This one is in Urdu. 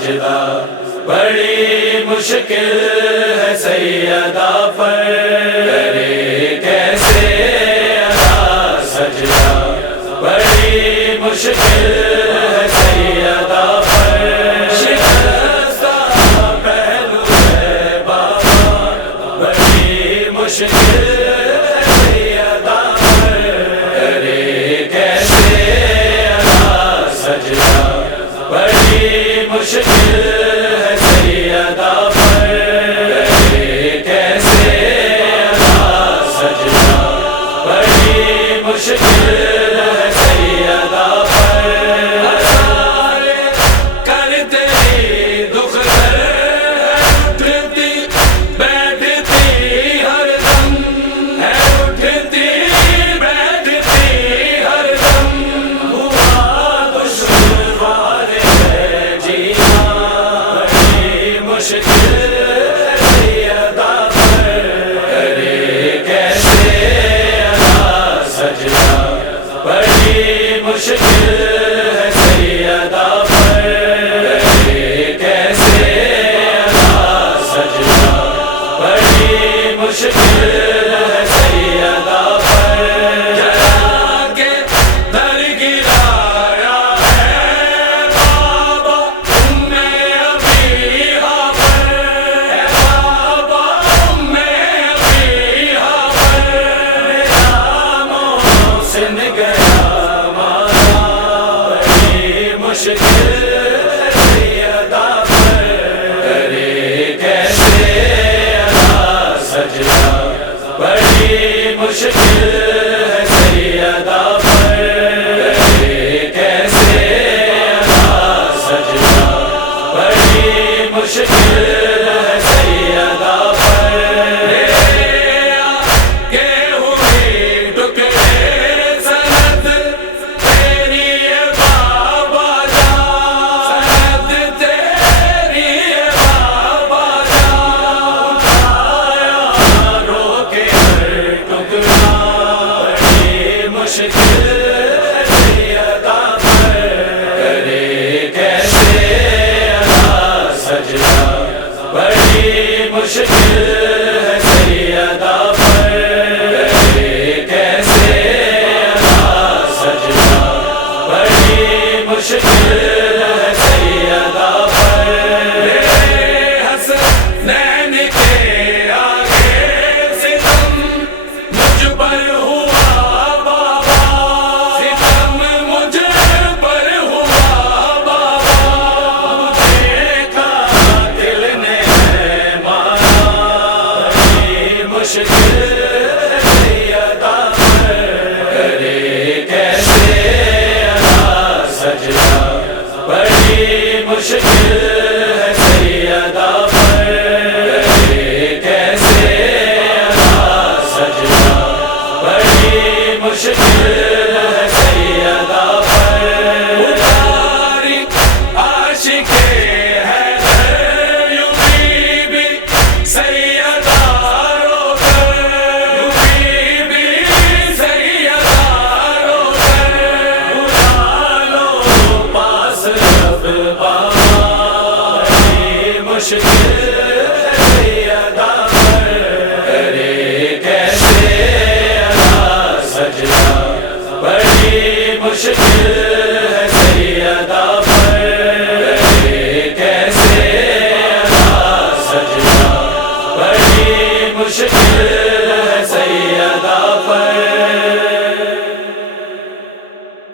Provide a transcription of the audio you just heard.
سجدہ بڑی مشکل ہے سیدہ پر، کرے کیسے ادا سجدہ بڑی مشکل ہے سیدہ پر، شکستہ پہلو ہے بابا بڑی مشکل ہے سیدہ پر، کرے کیسے ادا سجدہ بڑی مشکل ہے سیدہ پر، کرے کیسے ادا سجدہ بڑی مشکل ہے سیدہ پر، ہزارے کرتے دکھ اٹھتی بیٹھتی ہر دم، ہے اٹھتی بیٹھتی ہر دم، ہوا دشوار ہے جینا بڑی مشکل ہے سیدہ پر، کرے کیسے ادا سجدہ بڑی مشکل ہے سیدہ پر، کرے کیسے ادا سجدہ بڑی مشکل ہے سیدہ پر، جلا کے در گرایا ہے بابا ام ابیہا پر، ہے بابا ام ابیہا پر، میرا محسن گیا مارا بڑی مشکل ہے سیدہ پر، کرے کیسے ادا سجدہ بڑی مشکل ہے سیدہ پر، کرے کیسے ادا سجدہ بڑی مشکل ہے سیدہ پر، کہ ہوئی ٹکڑے سند تیری ہے بابا جان، سند تیری ہے بابا جان، اٹھایا رو کے ہر ٹکڑا بڑی مشکل ہے سیدہ پر، کرے کیسے ادا سجدہ بڑی مشکل